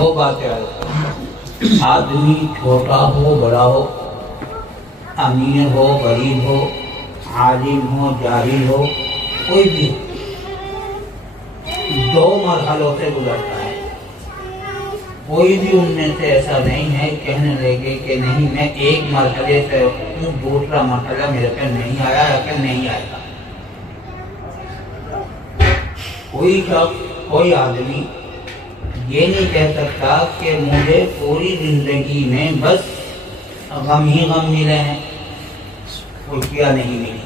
دو باتیں آدمی چھوٹا ہو بڑا ہو، امیر ہو غریب ہو، عالم ہو جاہل ہو، کوئی بھی ہو، دو مرحلوں سے گزرتا ہے۔ کوئی بھی ان میں سے ایسا نہیں ہے کہنے لگے کہ نہیں میں ایک مرحلے سے ہوں، دوسرا مرحلہ میرے پہ نہیں آیا یا کہ نہیں آئے گا۔ کوئی شخص کوئی آدمی یہ نہیں کہہ سکتا کہ مجھے پوری زندگی میں بس غم ہی غم ملے ہیں، خوشیاں نہیں ملی۔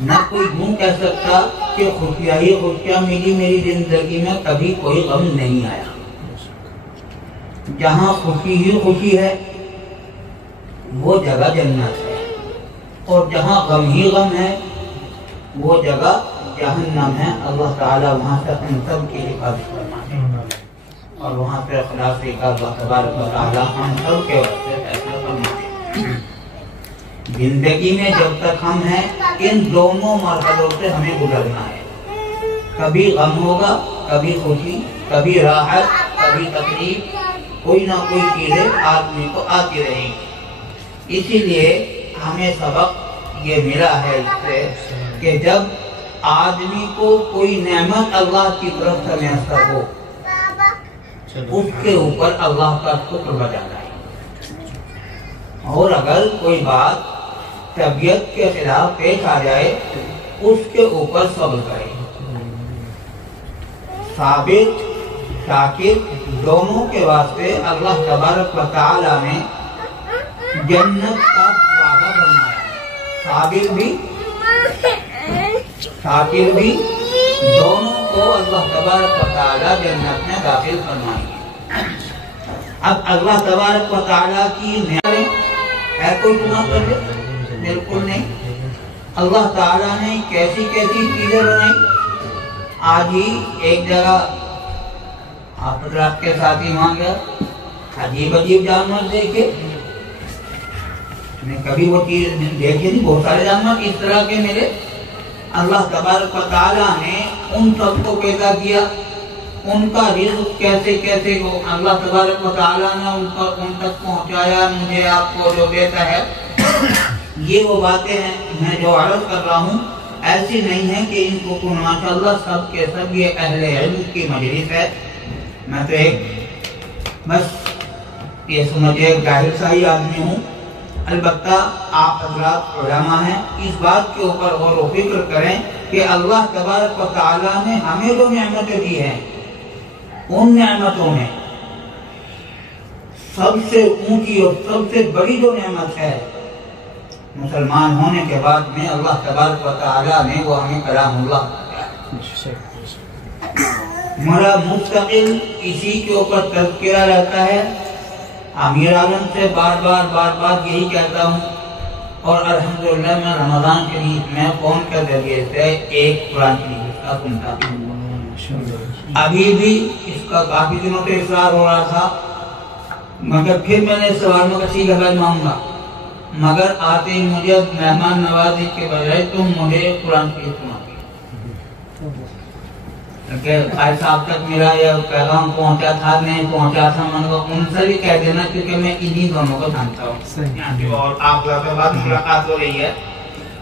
نہ کوئی یوں کہہ سکتا کہ خوشیاں ہی خوشیاں ملی میری زندگی میں، کبھی کوئی غم نہیں آیا۔ جہاں خوشی ہی خوشی ہے وہ جگہ جنت ہے، اور جہاں غم ہی غم ہے وہ جگہ جہنم ہے۔ اللہ تعالیٰ وہاں سے ہم سب کی حفاظت فرمائے اور وہاں پہ خلاصے کا اللہ تبارک و تعالیٰ ہم سب کے واسطے فیصلہ فرمائے۔ زندگی میں جب تک ہم ہیں ان دونوں مرحلوں سے ہمیں گزرنا ہے، کبھی غم ہوگا، کبھی خوشی، کبھی راحت، کبھی تکلیف، کوئی نہ کوئی چیزیں آدمی کو آتی رہیں گی۔ اسی لیے ہمیں سبق یہ ملا ہے اس سے کہ جب آدمی کو کوئی نعمت اللہ کی طرف سے میسر ہو، اس کے اوپر اللہ کا شکر بجانا ہے، اور اگر کوئی بات طبیعت کے خلاف پیش آ جائے اس کے اوپر صبر کرے۔ صابر شاکر دونوں کے واسطے اللہ تبارک و تعالیٰ نے جنت کا وعدہ فرمایا۔ صابر بھی شاکر بھی دونوں کو اللہ تبارک و تعالیٰ جنت میں داخل فرمائیں گے۔ اب اللہ تبارک و تعالیٰ کی نعمتیں ہے کوئی گناہ کر لے؟ بالکل نہیں۔ اللہ تعالیٰ نے کیسی کیسی چیزیں بنائی۔ آج ہی ایک جگہ آپ حضرات کے ساتھ ہی وہاں گیا، عجیب عجیب جانور دیکھے، میں کبھی وہ چیز دیکھے نہیں، بہت سارے جانور اس طرح کے ملے۔ اللہ تبارک و تعالیٰ نے ان سب کو پیدا کیا، ان کا رزق کیسے کیسے وہ اللہ تبارک و تعالیٰ نے ان تک پہنچایا، مجھے آپ کو جو دیتا ہے۔ یہ وہ باتیں ہیں میں جو عرض کر رہا ہوں، ایسی نہیں ہے کہ ان کو ماشاءاللہ سب کے سب یہ اہل علم کی مجلس ہے، میں تو ایک بس یہ سمجھے ایک جاہل سا ہی آدمی ہوں۔ البتہ آپ حضرات علماء ہیں، اس بات کے اوپر غور و فکر کریں کہ اللہ تبارک و تعالیٰ نے ہمیں جو نعمتیں دی ہیں، ان نعمتوں میں سب سے اونچی اور سب سے بڑی جو نعمت ہے مسلمان ہونے کے بعد میں اللہ تبارک و تعالیٰ نے وہ ہمیں کلام اللہ دیا۔ میرا مستقل اسی کے اوپر تذکرہ رہتا ہے، امیر عالم سے بار بار یہی کہتا ہوں، اور الحمدللہ میں رمضان شریف میں فون کے ذریعے سے ایک قرآن شریف کا سنتا ہوں۔ ابھی بھی اس کا کافی دنوں سے اصرار ہو رہا تھا، مگر پھر میں نے سوالوں کا ٹھیک ہے مانوں گا، مگر آتے ہی مجھے مہمان نوازی کے بجائے تم مجھے قرآن شریف سنا کہ قائد صاحب تک میرا یہ پیغام پہنچا تھا نہیں پہنچا تھا، من کو ان سے بھی کہہ دینا کیونکہ میں انہی دونوں کو جانتا ہوں، اور آپ لوگوں کے بعد ملاقات ہو رہی ہے،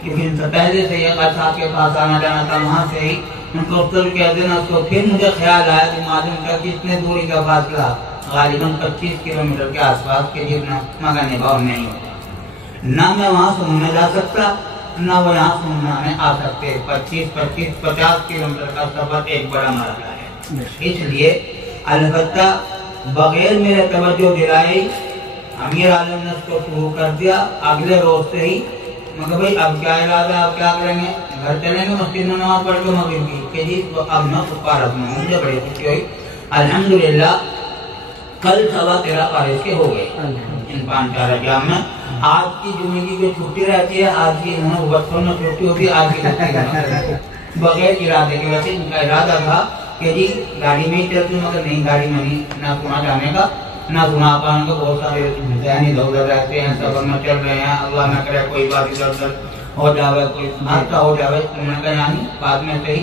کیونکہ ان سے پہلے سے یہ قائد صاحب کے پاس آنا جانا تھا، وہاں سے ہی ان کو افضل کہہ دینا۔ تو پھر مجھے خیال آیا کہ معلوم کا کتنے دوری کا فاصلہ، غالباً 25 کلومیٹر کے آس پاس کے جتنا مگا نبھاؤ نہیں ہوتا، نہ میں وہاں سننے جا سکتا نہ وہ یہاں سننے آ سکتے۔ 25-50 کلومیٹر کا سفر ایک بڑا مرحلہ ہے، اس لیے البتہ بغیر میرے توجہ دلائی امیر عالم نے اس کو شروع کر دیا اگلے روز سے ہی۔ مگر بھائی اب کیا ارادہ، اب کیا کریں گے؟ گھر چلیں گے مسجد میں نماز پڑھ کے مغرب کی کہ جی اب میں پارت میں ہوں، مجھے بڑی خوشی ہوئی۔ الحمدللہ کل 13.15 پارے کے ہو گئے ان 5-4 ایام میں۔ آج کی جمعے کی جو چھٹی رہتی ہے، آج کی بچوں میں چھٹی ہوتی ہے، آج کی چھٹی بغیر ارادے کے، ویسے ان کا ارادہ تھا کہ جی گاڑی میں ہی چلتی ہوں، مگر نہیں گاڑی میں نہیں، نہ سنا جانے کا نہ سنا پانے کا، بہت سارے ذہنی دولت رہتے ہیں، سفر میں چل رہے ہیں، اللہ نہ کرے کوئی بات ادھر ادھر ہو جاوے، کوئی حادثہ ہو جاوے، تو میں نے کہا یعنی بعد میں صحیح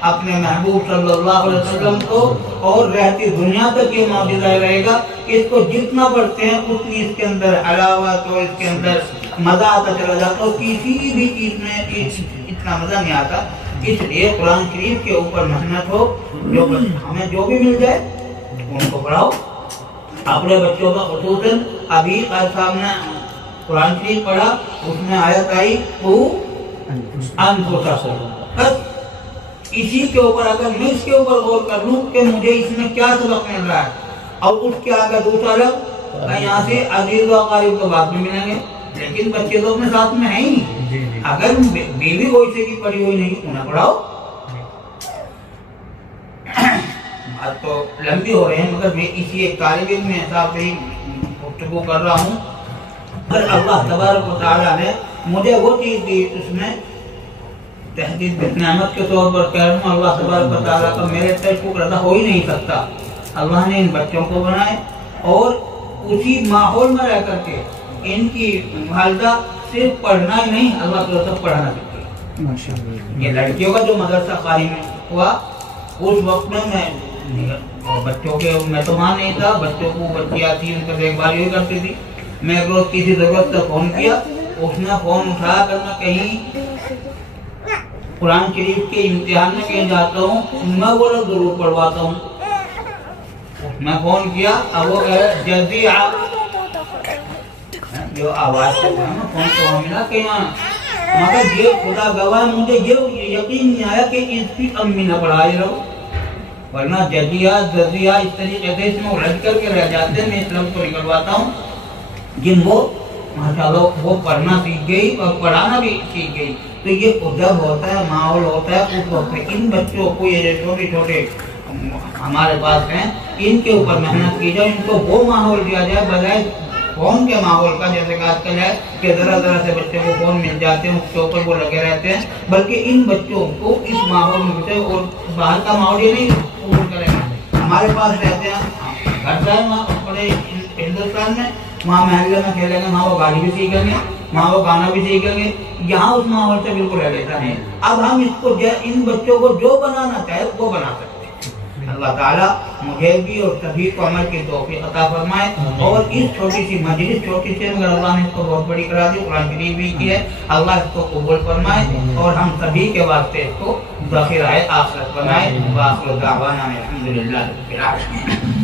اپنے محبوب صلی اللہ علیہ وسلم کو، اور رہتی دنیا تک یہ معجزہ رہے گا۔ اس کو جتنا پڑھتے ہیں اتنی اس کے اندر حلاوت اور اس کے اندر مزہ آتا چلا جاتا، اور کسی بھی چیز میں اتنا مزہ نہیں آتا۔ اس لیے قرآن شریف کے اوپر محنت ہو، ہمیں جو بھی مل جائے ان کو پڑھاؤ۔ اپنے بچوں کا خصوصاً ابھی قائد صاحب نے قرآن شریف پڑھا، اس میں آیت آئی بس اسی کے اوپر اگر میں اس کے اوپر غور کر لوں کہ مجھے اس میں کیا سبق مل رہا ہے، اور اس کے آگے دوسرا لفظ یہاں سے عزیز و قریب تو بعد میں ملیں گے، لیکن بچے تو اپنے ساتھ میں ہیں ہی نہیں۔ اگر بیوی کوئی سے کی پڑھی ہوئی نہیں انہیں پڑھاؤ۔ بات تو لمبی ہو رہے ہیں مگر میں اسی ایک طالب علم میں حساب سے ہی گفتگو کر رہا ہوں۔ پر اللہ تبارک و تعالیٰ نے مجھے وہ چیز دی، اس میں تحقیق نعمت کے طور پر کہہ رہا ہوں، اللہ تبارک و تعالیٰ کا میرے سے شکر ادا ہو ہی نہیں سکتا۔ اللہ نے ان بچوں کو بنائے اور اسی ماحول میں رہ کر کے ان کی والدہ صرف پڑھنا ہی نہیں، اللہ تعالیٰ سب پڑھانا سکتی۔ یہ لڑکیوں کا جو مدرسہ قائم ہوا اس وقت میں بچوں کے میں تو وہاں نہیں تھا، بچوں کو بچیاں تھی ان کا دیکھ بھال ہوئی کرتی تھی۔ میں روز کسی ضرورت سے فون کیا، اس نے فون اٹھایا کر میں کہیں قرآن شریف کے امتحان میں کہیں جاتا ہوں میں وہ لفظ ضرور پڑھواتا ہوں۔ میں فون کیا، اب وہ جلدی آپ جو آواز فون تو ملا کہ مگر یہ خدا گواہ مجھے یہ یقین نہیں آیا کہ اس کی امی نہ پڑھائی رہو، ورنہ جزیات اس طریقے سے اس میں الجھ کر کے رہ جاتے ہیں۔ میں اس لفظ کو نکلواتا ہوں جن وہ ماشاءاللہ وہ پڑھنا سیکھ گئی اور پڑھانا بھی سیکھ گئی۔ تو یہ جب ہوتا ہے ماحول ہوتا ہے اس وقت ان بچوں کو یہ چھوٹے چھوٹے ہمارے پاس ہیں ان کے اوپر محنت کی جائے، ان کو وہ ماحول دیا جائے بجائے فون کے ماحول کا، جیسے کہ آج کل ہے کہ ذرا ذرا سے بچے کو فون مل جاتے ہیں اس کے اوپر وہ لگے رہتے ہیں، بلکہ ان بچوں کو اس ماحول میں اور باہر کا ماحول یہ نہیں قبول کرے گا۔ ہمارے پاس رہتے ہیں گھر جائیں وہاں اپنے ہندوستان میں، وہاں محلے میں کھیلیں گے، وہاں وہ گاڑی بھی سیکھیں گے، وہاں وہ گانا بھی سیکھیں گے، یہاں اس ماحول سے بالکل رہتا ہے۔ اب ہم اس کو ان بچوں کو جو بنانا چاہے وہ بنا سکتے ہیں۔ اللہ تعالیٰ مجھے بھی اور سبھی کو عمل کی توفیق عطا فرمائے، اور اس چھوٹی سی مجلس چھوٹی سی مگر اللہ نے اس کو بہت بڑی کرا دی، قرآن شریف بھی کی ہے، اللہ اس کو قبول فرمائے اور ہم سبھی کے واسطے اس کو ذخیرہ آخرت بنائے۔ وآخر دعوانا الحمدللہ رب العالمین۔